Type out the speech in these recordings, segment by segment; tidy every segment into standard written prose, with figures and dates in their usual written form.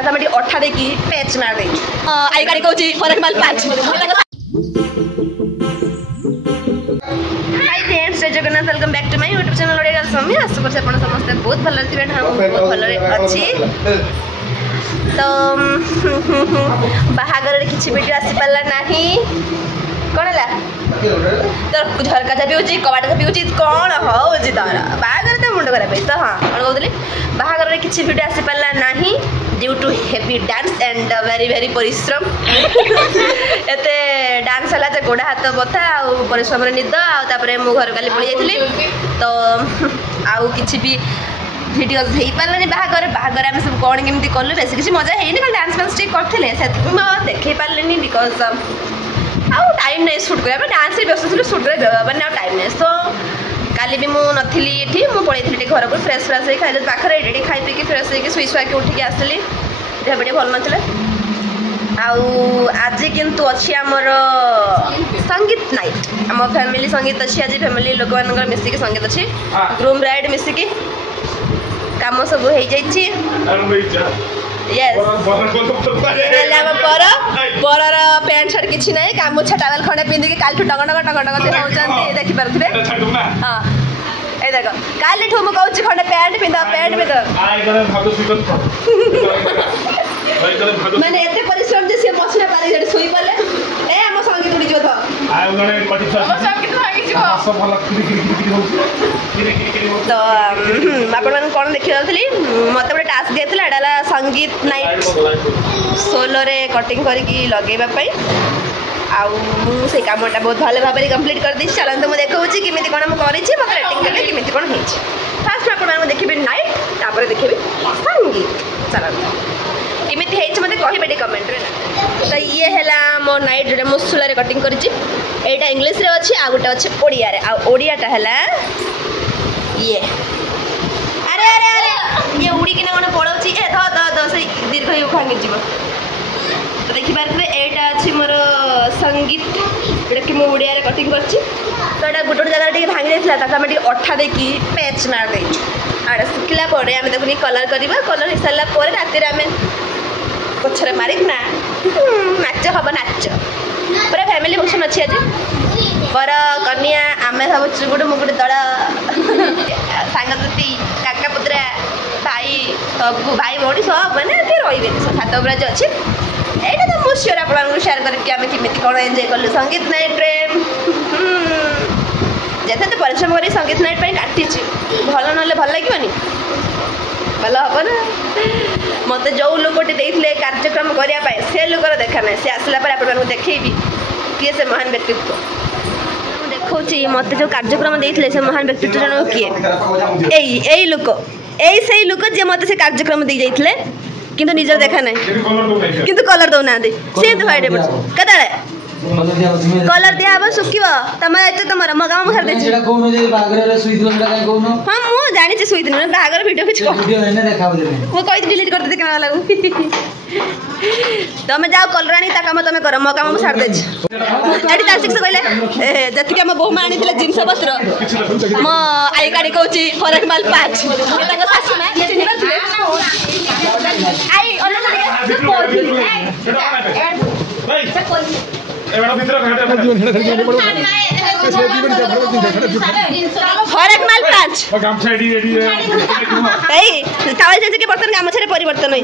ताका मैं अठा देखी पैच मार दे आई गाड़ी कहूची फरक माल 5 हाय फ्रेंड्स जय Jagannath welcome back to my YouTube channel Odia समी आशा करछ आपण समस्त बहुत भलो थिबे हम बहुत भलो अछि तो बाहागर रे किछि वीडियो आसी पल्ला नाही कोन ला तो झरका जा बिउची कबाटा जा बिउची कोन होउची तारा बाहागर त मुंड करा पे तो हां कोन कहतली बाहागर रे किछि वीडियो आसी पल्ला नाही due to heavy dance and very very परिश्रम एते डांस हला जे गोडा हाथ बथा आ परिश्रम रे निद आ तापरे मु घर काली पड़ी जाइतली तो आउ किछि भी वीडियो हेई पारलानी बाहागर आम सब कौन केमती कलु बेस किसी मजा है डांस फांस टे करते देखे पारे बिकज आउ टाइम नहीं सुट कर डांस व्यस्त थी सुट कर मैंने टाइम नहीं तो काली भी मुझे नथी ये मुझे घर को फ्रेश फ्रेश हो खाई पाखे ये खाई पी फ्रेश होगी शुई शुआक उठिक आसली देह भी भल ना आज किंतु अच्छी आमर संगीत नाइट आम फैमिली संगीत अच्छी आज फैमिली लोक मान मिसिकी संगीत अच्छी ग्रूम ब्राइड मिसिकी काम सब हो जाइए यस बरर पैंट शर्ट किसी ना गामुछा टावेल खंडे पिंधिकी काल टंग टंग टंग टंग से होती देखी पारे हाँ ये देख काली ठू मुझे कहूँ खंडे पैंट पिंध मैंने एत परिश्रम जे सी मछली पारे शुई पाले ए आम संगीत उड़ी जो तो आपण मैंने कौन देखी जाती मत गोटे टास्क दिया एटा संगीत नाइट सोलो रे कटिंग करके लगेवाई से कमटा बहुत भल भाव कम्प्लीट कर दी चलते मुझे देखा किमी कौन मुझे मतलब रेटिंग देते किमी कौन हो फास्ट आप देखिए नाइट तापर देखिए संगीत चलते किमी मत कहे कमेंट रे तो ये है मो नाइट जो मुझे सोलो कटिंग कर इंग्लीश रे अच्छी आ गोटे अच्छे ओडिया रे ओडियाटा है ये अरे अरे अरे ये उड़ी कि कौन पड़ोची ए ध से दीर्घ भांगी जीव तो देखिपारे एटा अच्छी मोर संगीत जोटा कि मुझे ओडिया कटिंग कर तो यहाँ गोटे गोटे जगह भांगी जाता आम अठा देखी पैच मार दे आड़ा शुखला आम देखो कलर करवा कलर हो सारा राति आम पछरे मारिक ना नाच हम नाच पूरा फैमिली फंक्शन अच्छी आज बर कन्या आम सब गोटे मु गोटे दल सांगती काका पुतरा भाई सब भाई भौणी सब मैंने रही छात उपर जो अच्छे यहाँ तो मुझे सियोर आप सेयार करके आम केमी कौन एंजय कलु संगीत नाइट रे जिते तो परिश्रम कर संगीत नाइट काटी भल ना भल लगे भल हम ना मत जो लोकटे देते कार्यक्रम करने से लोकर देखा ना सी आसला आप देखी किए से महान व्यक्तित्व देखा मत जो कार्यक्रम देते से महान व्यक्तित्व जन किए यही लोक यही से लोक जी मत से कार्यक्रम दे जाते किंतु निजर देखा ना किंतु कलर दौना सी भाई कदा कलर दिया हम सुखिब तुम दायित्व तुम मो काम मुझे हाँ मुझे जानी शुई दिन बाहर भिडियो किसी मुझे डिलीट कर देते क्या लगू तुम जाओ कलर आनी काम तुम कर मो काम मुझे छाड़ी देती कहले जी आम बोमा आनी जिनस पत्र मो आई गाड़ी कहूँ फरक माल 5 फरक माल 5 के बर्तन गामछा परिवर्तन हो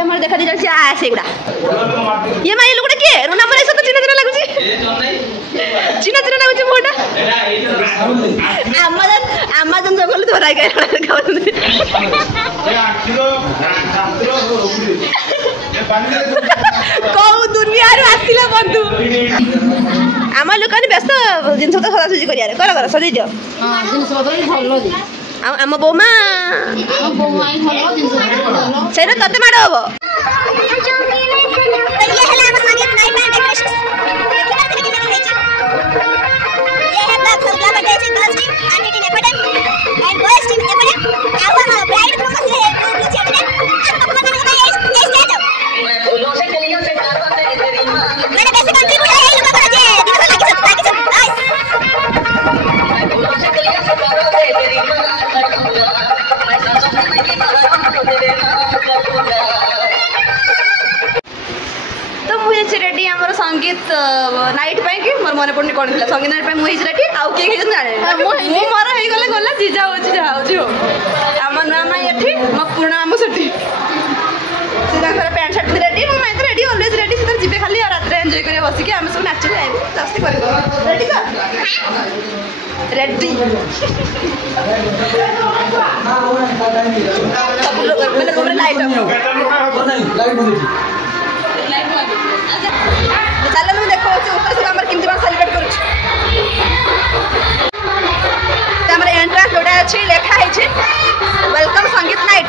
आम देखा दी जाए गुड़ा ये माँ लोग किए रुना मन सब चिन्ह चिन्ह लगुच चिन्ह चिन्ह लगुच मोटा आमाजन जंगल धरा कौ दुनिया आसला बंधु आम लोक व्यस्त जिन तो सजासुजी कर सजै दियो आम बोमा से तते माड़ हम संगीत नाइट पे कि मोर मन पड़नी कौन था संगीत नाइट पे मुझे रेडी आउ किए किए जाने मु मोर हे गले गला जीजा होची जा होची हो हम ना ना एठी म पूर्ण हम सेठी सीधा घर पैंट शर्ट रेडी मु मैं रेडी ऑलवेज रेडी सीधा जीबे खाली और रात एंजॉय करे बसी के हम सब नाच के आइबो दस्ती करे रेडी का रेडी सब लोग पहले गोबर लाइट चल मैं देखो ऊपर से हमर केमती बार सेलिब्रेट करू हमर एंट्रेंस जोड़ा अछि लेखा है छै वेलकम संगीत night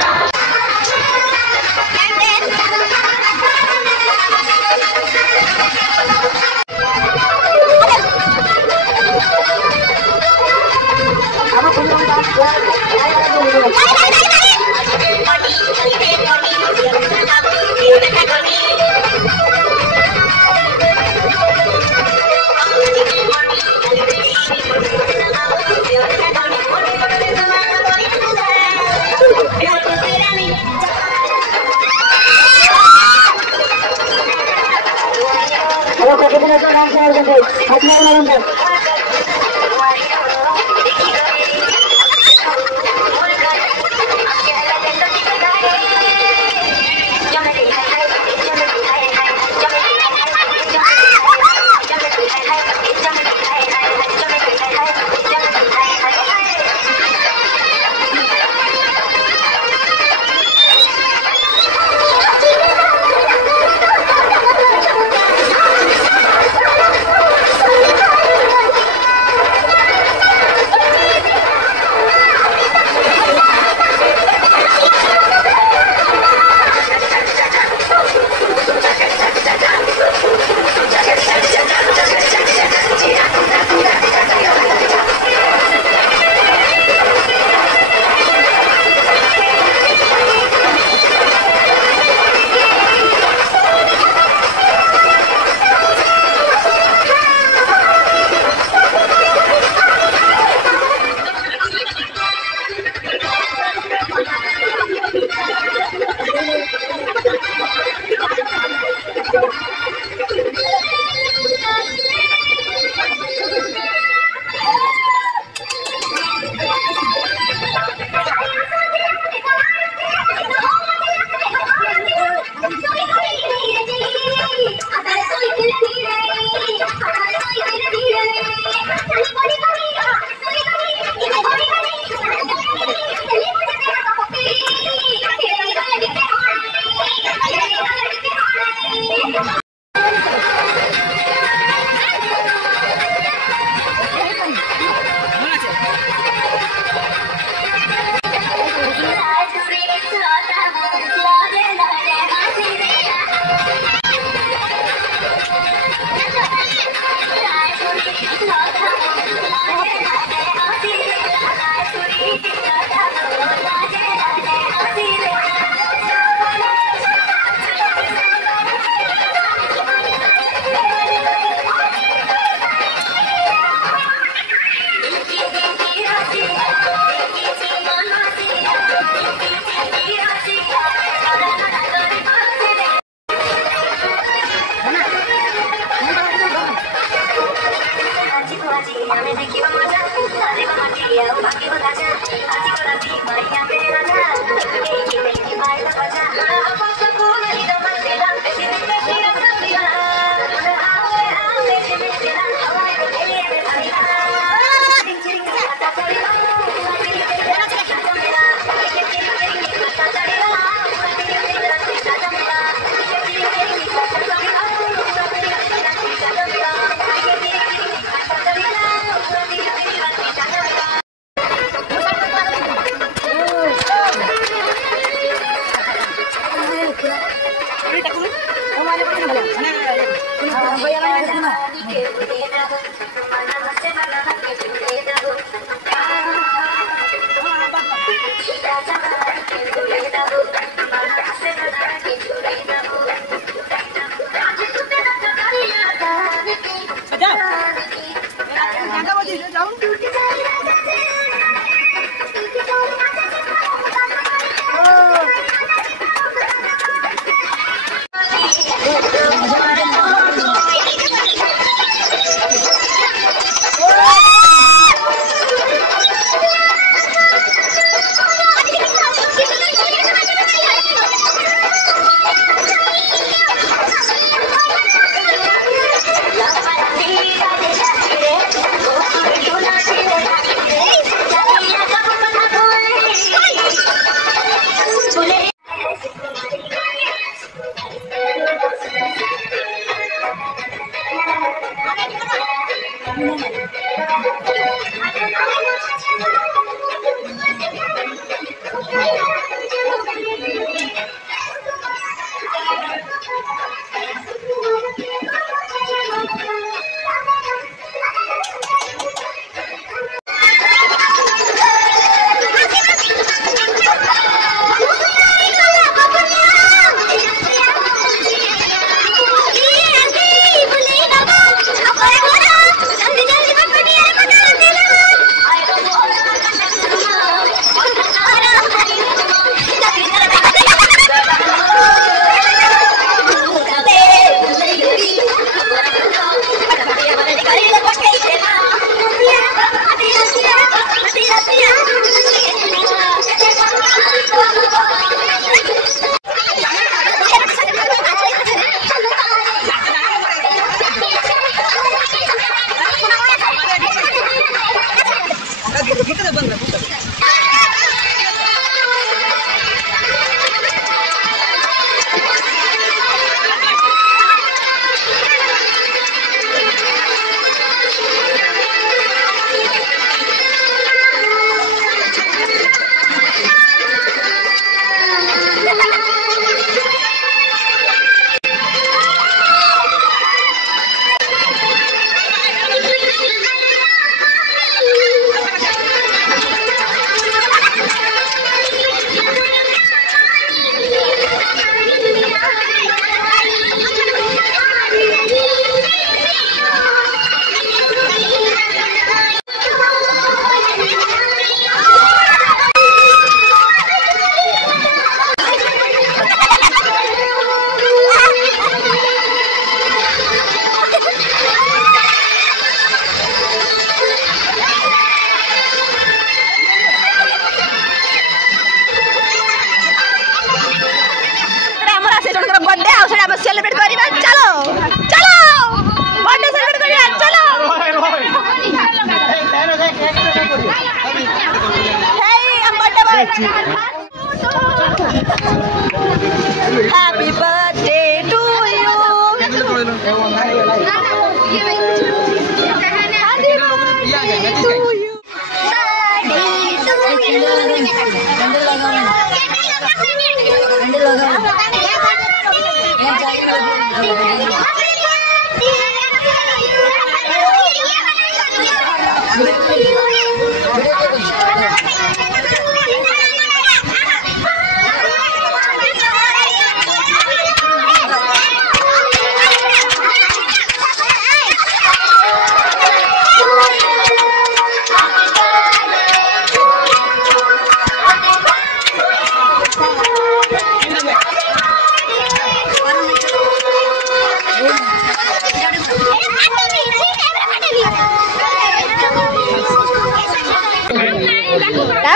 Happy birthday to you.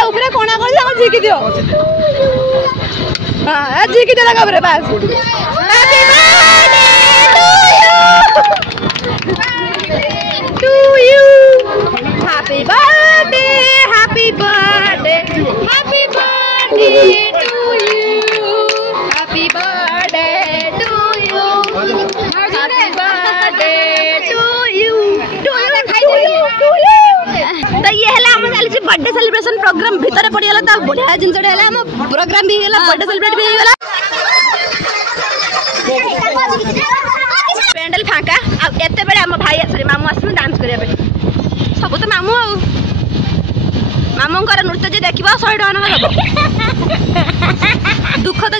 ऊपर कोना कर झिकी दियो हाँ झिकी दियो ऊपर बस happy birthday happy birthday happy birthday to you happy birthday to you happy birthday to you तो ये है बर्थडे सेलिब्रेशन प्रोग्राम भितर पड़गला तो बढ़िया जिन प्रोग्राम भी बर्थडे सेलिब्रेट भी पेंडल फाँका आते बेले आम भाई सॉरी मामू आस डांस करने सब तो मामू मामूर नृत्य जी देखा 100 टका दुख तो